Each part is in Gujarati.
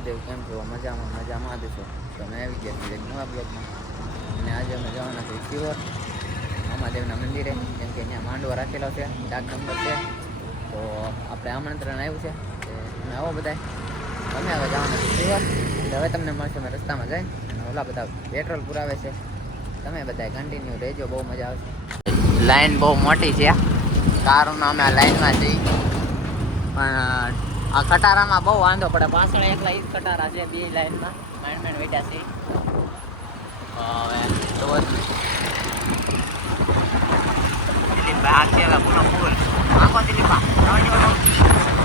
મહાદેવ કેમ છો? મજામાં મજામાં. જ છો તો અમે આવી ગયા છીએ નવા બ્લોગમાં. અને આજે અમે જવાના છીએ શિવર. મહાદેવના મંદિરે, કેમ કે અહીંયા માંડવો રાખેલો છે. ડાક નંબર છે. તો આપણે આમંત્રણ આવ્યું છે. તમે આવો બધા તમે હવે જવાના છીએ શિવર. હવે તમને મળશે અમે રસ્તામાં જઈ અને ઓલા બધા પેટ્રોલ પુરાવે છે. તમે બધા કન્ટિન્યુ રહેજો, બહુ મજા આવશે. લાઈન બહુ મોટી છે. કારોમાં અમે આ લાઈનમાં જઈ પણ આ કટારામાં બહુ વાંધો પડે. પાછળ એકલા ઈ કટારા છે, બે લાઈનમાં. મેન મેન વેટા છે. હવે તો આગળ આ છે પૂરો ફૂલ આખો દિલીપા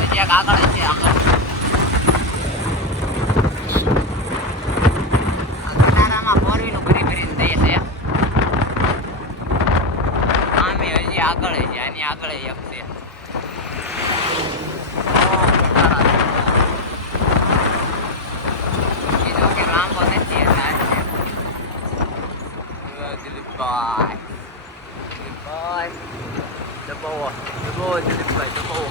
હજી એક આગળ છે આગળ આ કટારામાં four wheel ભરી ભરીને દઈએ છે આમે હજી આગળ છે આની આગળ એક છે કીધું કે લાંબો નથી એટલે આ છે. એ દિલીપભાઈ દિલીપભાઈ દબાવો દબાવો દિલીપભાઈ દબાવો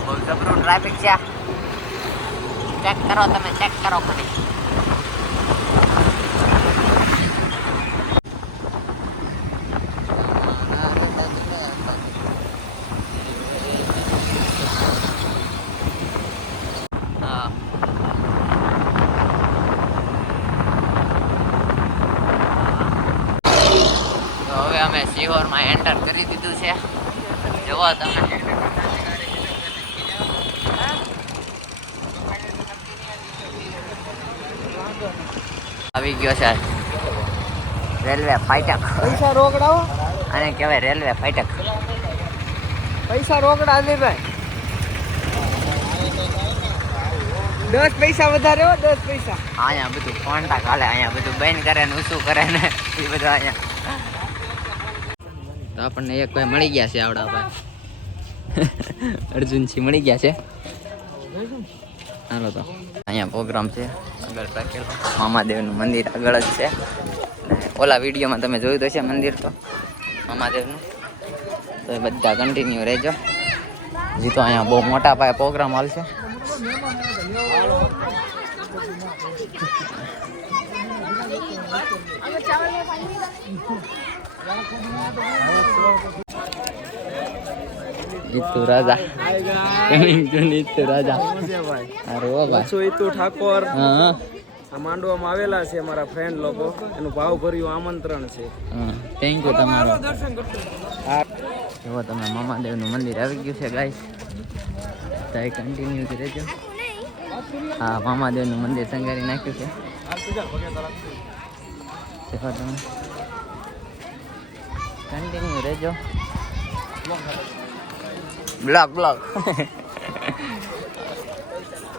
બહુ જબરું ટ્રાફિક છે ચેક કરો તમે ચેક કરો ખરી હા તો હવે અમે એન્ટર કરી દીધું છે. જુઓ તમે. આવી ગયો છે. રેલવે ફાટક. પૈસા રોકડાવો આને કહેવાય રેલવે ફાટક. પૈસા રોકડા દે ભાઈ દસ પૈસા વધારે હો દસ પૈસા. અહીંયા બધું કોન્ટાક હાલે અહીંયા બધું બેન કરે ને શું કરે ને એ બધું અહીંયા તો આપણને એક ભાઈ મળી ગયા છે આવડા ભાઈ. અર્જુનસિંહ મળી ગયા છે. હાલો તો. અહીંયા પ્રોગ્રામ છે. આગળ રાખેલો મામાદેવનું મંદિર આગળ જ છે. ઓલા વિડીયોમાં તમે જોયું તો છે મંદિર તો. મામાદેવનું. તો એ બધા કન્ટિન્યુ રહેજો. હજી તો અહીંયા બહુ મોટા પાયે પ્રોગ્રામ હાલશે. જીતુ રાજા. નીતુ રાજા. અરે ઓ ભાઈ. સોઈતુ ઠાકોર. હા આ માંડવામાં આવેલા છે મારા ફ્રેન્ડ લોકો. એનું ભાવ ભર્યું આમંત્રણ છે. થેન્ક યુ તમારો. જુઓ તમે મામાદેવનું મંદિર આવી ગયું છે ગાઈસ તો એ કન્ટિન્યુ રહેજો. હા મામાદેવનું મંદિર સંગારી નાખ્યું છે. તમે. કન્ટિન્યુ રહેજો બ્લોક બ્લોક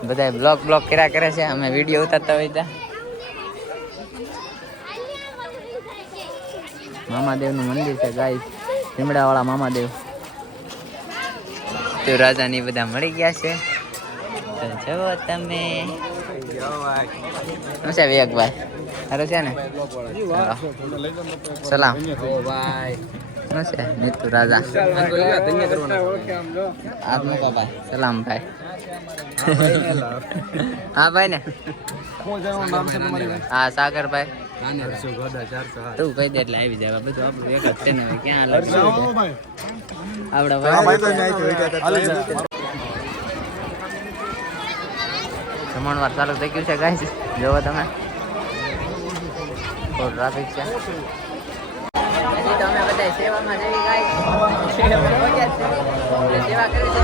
બધા બ્લોક બ્લોક કર્યા કરે છે અમે વીડિયો ઉતારતા હોય ત્યાં મામાદેવનું મંદિર છે ગાય લીમડાવાળા મામાદેવ તો રાજાની બધા મળી ગયા છે. તો જવો તમે. શું છે વિવેકભાઈ? સારું છે ને. સલામ. ભાઈ છે? નીતુ રાજા. હાથ મૂકો ભાઈ? સલામ ભાઈ. હા, ભાઈ ને? હા સાગરભાઈ તું કહી દે એટલે આવી જાય. બધું આપણું એક ને ક્યાં ભાઈ. જમણવાર ચાલુ થઈ ગયું છે ગાઈસ જોવો તમે. બહુ ટ્રાફિક છે. હજી તો અમે બધા સેવામાં જઈ એટલે સેવા કરી છે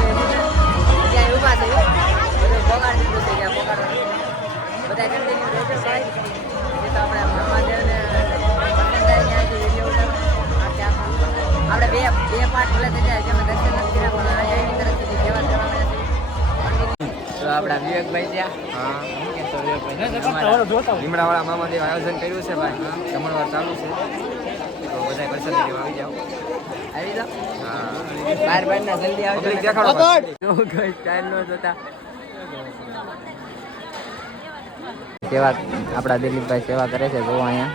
ત્યાં ઊભા છે બધું પોગાડ દીધું છે ત્યાં પોગાડવાનું બધા કન્ટિન્યુ રહેશે ગાઈસ હજી તો આપણે મહાદેવને આપણે બે બે પાર્ટ ભલે થઈ જાય જેમાં દર્શન નથી કર્યા પણ અહીંયા એની તરફ સેવા કરવા તો આપણા વિવેકભાઈ ત્યાં. હા. તો લીમડાવાળા મામાદેવ આયોજન કર્યું છે ભાઈ. જમણવાર ચાલુ છે. તો બધા પ્રસાદ લેવા આવી જાઓ. આવી જાઓ. બાર બાર ના જલ્દી આવજો. Public દેખાડો ગઈ સ્ટાઇલ નો જોતા. સેવા આપણા દિલીપભાઈ સેવા કરે છે જોવા અહીંયા.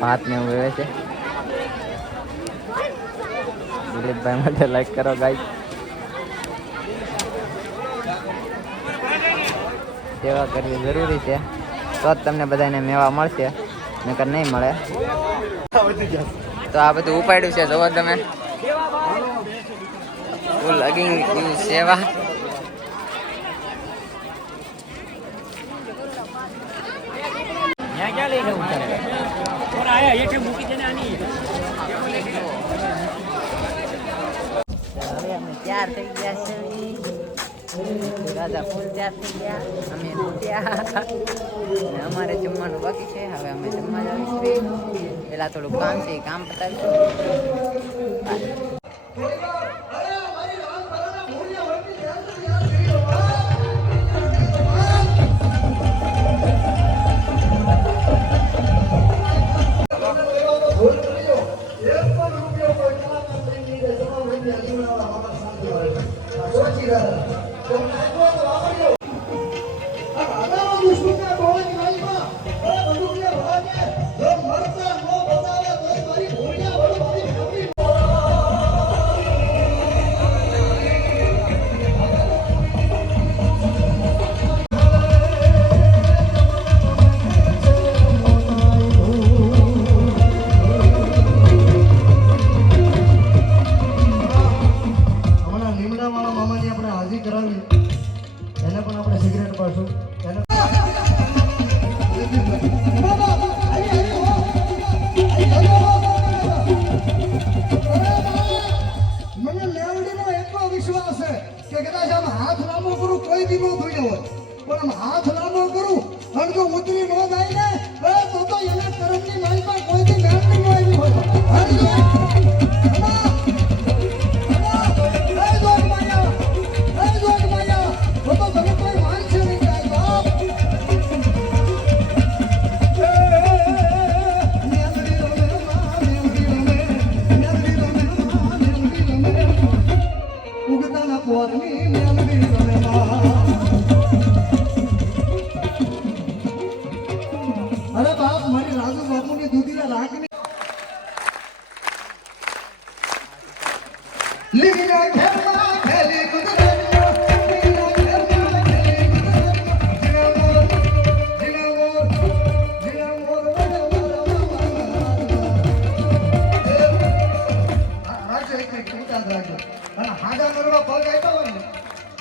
ભાત ને એવું છે. દિલીપભાઈ માટે લાઈક કરો ગાઈસ સેવા કરવી જરૂરી છે. તો જ તમને બધાને મેવા મળશે નકર નહીં મળે. તો આ બધું ઉપાડ્યું છે જોવો તમે. ફૂલ અગિંગ સેવા. તૈયાર થઈ ગયા છે. રાજા ફૂલ ત્યાં થઈ ગયા. અમે અને અમારે જમવાનું બાકી છે. હવે અમે જમવા જઈશું. પેલા થોડું કામ છે, એ કામ પતાવીશું.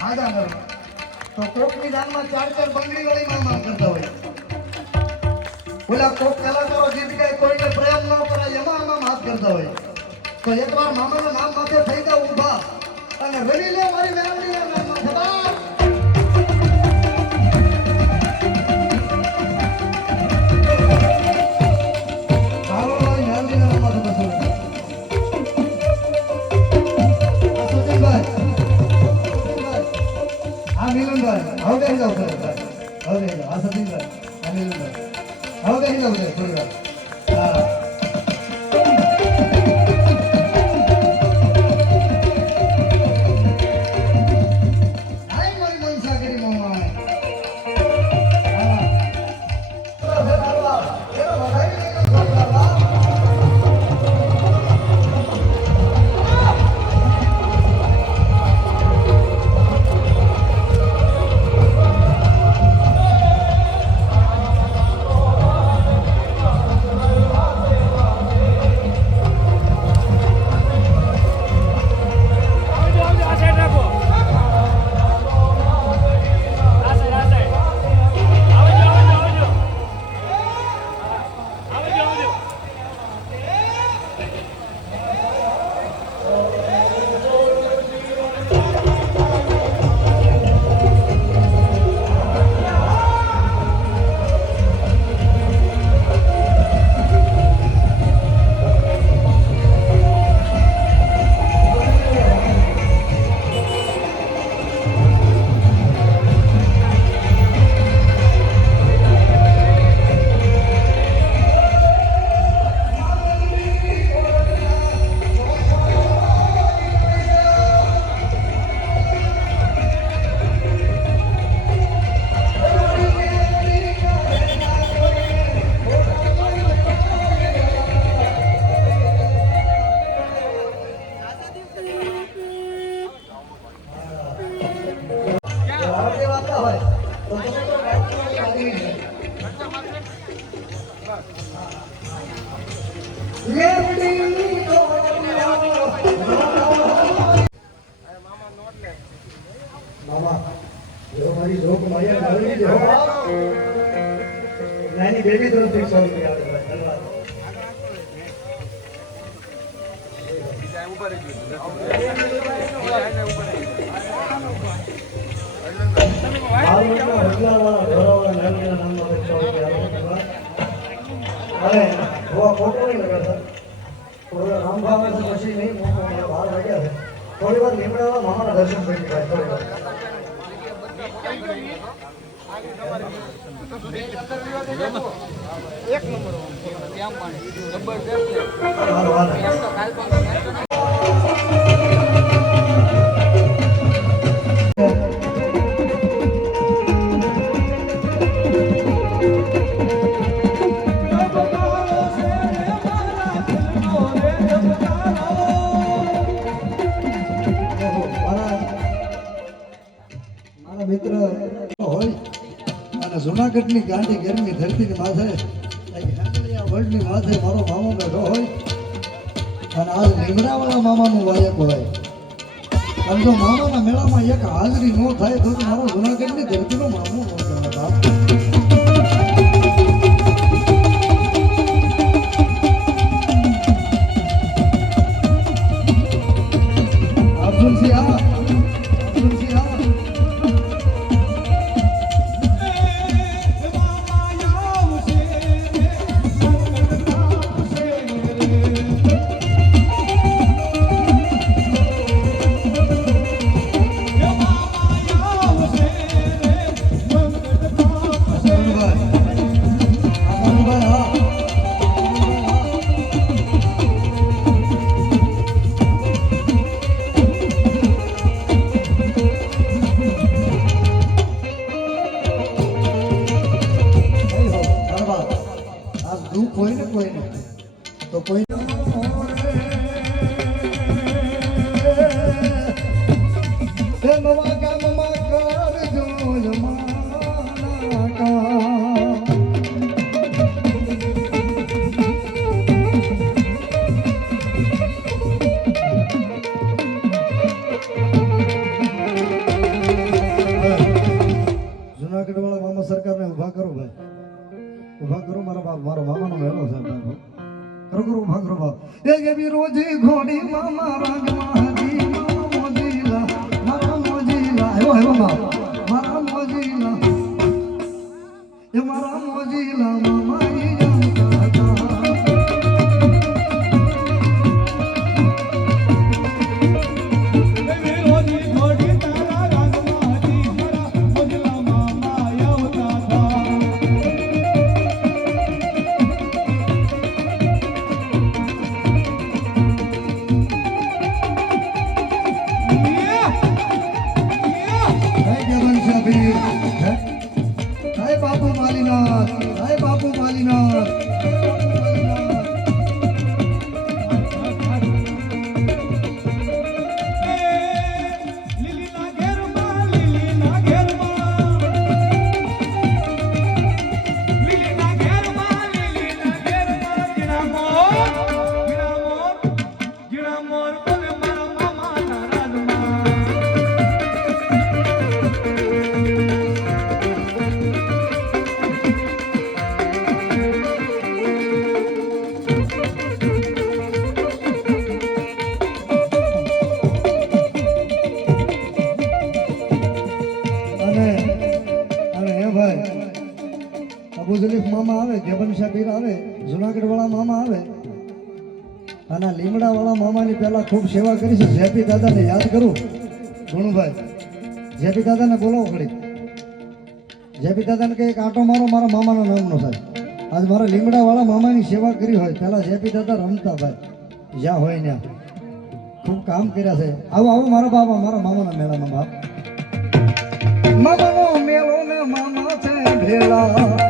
હાડા નરવા તો કોકની દાનમાં ચાર ચાર બંગડી વાળી મામા કરતા હોય. ઓલા કોક કલાકારો જીત કોઈને પ્રેમ ન કરાય, એમાં આમાં હાથ કરતા હોય. તો એકવાર મામાના નામ માથે થઈ ગયા ઊભા. અને રડી લે મારી મેળવીના થોડી વાર લીમડાવા મામાના દર્શન થઈ ગયા થોડી વાર હાલો, હાલો. મિત્ર હોય, અને જુનાગઢની ગાંધી ગરમી ધરતીની માથે વર્લ્ડની માથે મારો મામો બેઠો હોય, અને આજ લીમડાવાળા મામાનું વાયક હોય. અને જો મામાના મેળામાં એક હાજરી ન થાય તો મારો જુનાગઢની ધરતીનો મામો ન કહેવાતા કોઈને તો કોઈ. જુનાગઢ વાળા મામા સરકારને ઊભા કરો ભાઈ ઊભા કરો, મારા બાપ મારો બાબાનો વહેલો છે કરો. કરો ઊભા કરો બાપ એક એવી રોજી ઘોડી મામા રાગમાં હજી મામા મોજીલા, મારા મોજીલા. એવો એવો બાપ મારા મોજીલા. એ મારા મોજીલા, મામા અબુ મામા આવે ગેબન શાબીર આવે જુનાગઢ વાળા મામા આવે. અને આ લીમડા વાળા મામાની પહેલા ખૂબ સેવા કરી છે. જેપી દાદાને યાદ કરું. ગુણુભાઈ જેપી દાદાને બોલાવો ખડી જેપી દાદાને કે એક આટો મારો, મારા મામાના નામનો થાય આજ મારા લીમડા વાળા મામાની સેવા કરી હોય, પહેલા જેપી દાદા રમતા ભાઈ. જ્યાં હોય ત્યાં. ખૂબ કામ કર્યા છે. આવો આવો મારા બાપા મારા મામાના મેળામાં બાપ. મામાનો મેળો ને મામા છે ભેળા.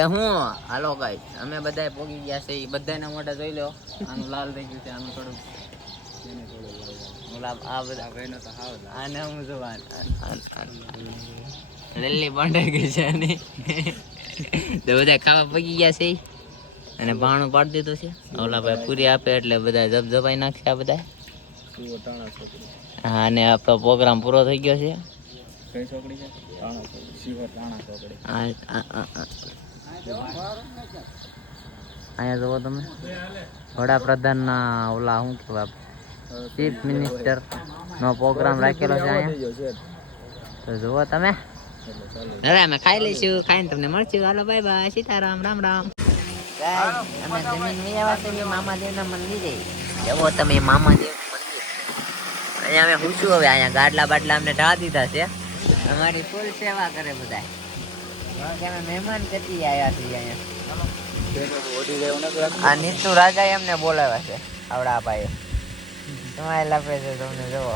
હવે હું? હાલો ગાઈસ અમે બધાય પોગી ગયા છે એ બધાયના મોઢા જોઈ લો. આનું લાલ થઈ ગયું છે આનું થોડું આ બધા. ભાઈનો તો હાવ આને હું જોવાન લીલી બંધાઈ ગઈ છે આની. તો બધા ખાવા પગી ગયા છે. અને ભાણું પાડી દીધું છે. ઓલા ભાઈ પૂરી આપે એટલે બધા જપજપાઈ નાખ્યા બધા. હા અને આપણો પ્રોગ્રામ પૂરો થઈ ગયો છે. અહીંયા જુઓ તમે. વડાપ્રધાનના ઓલા શું કહેવાય ચીફ મિનિસ્ટર નો પ્રોગ્રામ રાખેલો છે અહીંયા. તો જુઓ તમે. હવે અમે ખાઈ લઈશું. ખાઈને તમને મળશું. હાલો બાય બાય સીતારામ, રામ રામ. અમે જમીન વિયાવા છે મામાદેવના મંદિરે. જવો તમે મામાદેવ અહીંયા અમે પૂછ્યું હવે. અહીંયા ગાડલા બાટલા અમને ઢા દીધા છે. અમારી ફૂલ સેવા કરે બધા અમે મહેમાન આવ્યા છીએ અહીંયા. આ નીતુ રાજા એમને બોલાવ્યા છે આવડા ભાઈ તમારે લાભે છે તમને જુઓ